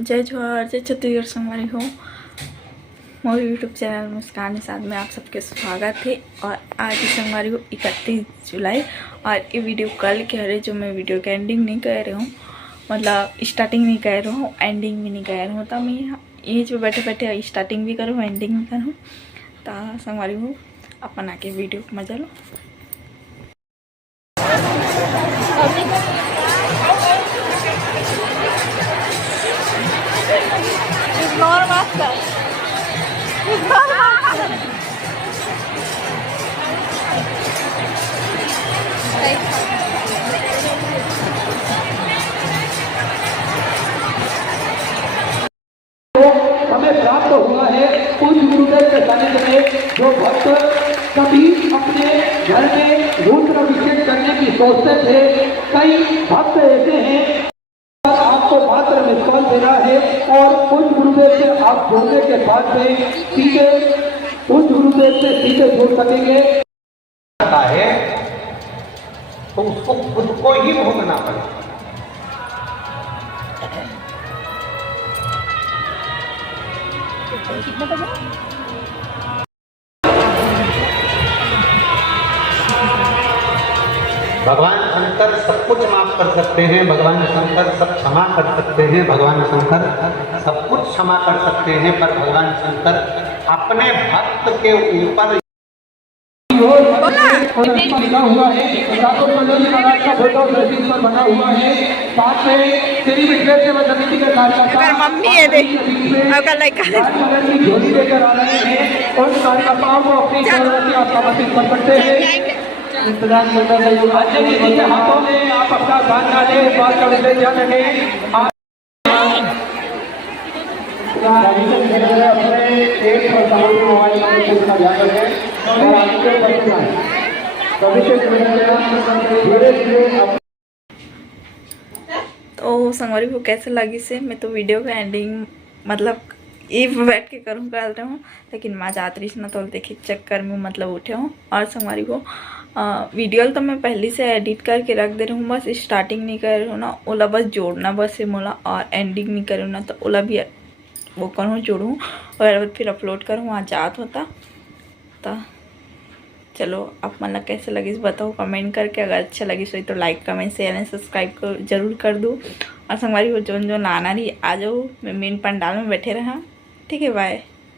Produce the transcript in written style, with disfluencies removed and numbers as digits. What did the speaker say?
जय जोहार, जय छत्तीसगढ़ संगवारी हो। मोर यूट्यूब चैनल मुस्कान निषाद में आप सबके स्वागत है। और आज संगवारी हो 31 जुलाई और ये वीडियो कल के हरे जो मैं वीडियो का एंडिंग नहीं कर रही हूँ, मतलब स्टार्टिंग नहीं कर रहा हूँ, एंडिंग भी नहीं कर रहा हूँ। तो मैं यहीं जो बैठे बैठे स्टार्टिंग भी करूँ, एंडिंग भी करूँ। तो संगवारी हो अपन आके वीडियो को मजा लो। हमें प्राप्त हुआ है उस गुरुदेव के सानिध्य में जो भक्त कभी अपने घर में रुद्र अभिषेक करने की सोचते थे। कई भक्त ऐसे हैं आपको मात्र मिस कॉल देना है और उस गुरुदेव से आप जुड़ने के बाद में सीधे उस गुरुदेव से सीधे जुड़ सकेंगे है तो उसको खुद को ही भोगना पड़ेगा। भगवान शंकर सब कुछ माफ कर सकते हैं, भगवान शंकर सब क्षमा कर सकते हैं, भगवान शंकर सब कुछ क्षमा कर सकते हैं, पर भगवान शंकर अपने भक्त के ऊपर लिखा हुआ है, बना हुआ है। साथ में तेरी समिति के कार्यकर्ता मम्मी है झोली लेकर आ रहे हैं और कार्यकर्ताओं को अपनी आप समर्पित कर सकते हैं। इंतजार के हाथों में आप अपना ध्यान डालें, बात का विषय ध्यान रखें। अपने एक मोबाइल का ध्यान रखें और आपके तो संगवारी को कैसे लगी से मैं तो वीडियो का एंडिंग मतलब ये बैठ के करूँ कर रहा हूँ, लेकिन माँ जातरी से ना तो देखिए चक्कर में मतलब उठे हूँ। और संगवारी को वीडियो तो मैं पहले से एडिट करके रख दे रही हूँ, बस स्टार्टिंग नहीं कर रही हूँ ना, ओला बस जोड़ना बस है मोला, और एंडिंग नहीं करूँ ना तो ओला भी वो करूँ जोड़ूँ और फिर अपलोड करूँ, वहाँ जात होता। तो चलो आप मतलब कैसे लगी बताओ कमेंट करके। अगर अच्छा लगी सो तो like comment share and subscribe जरूर कर दो। और संगवारी को जो नाना रही आ जाओ, मैं मेन पंडाल में बैठे रहा। ठीक है, बाय।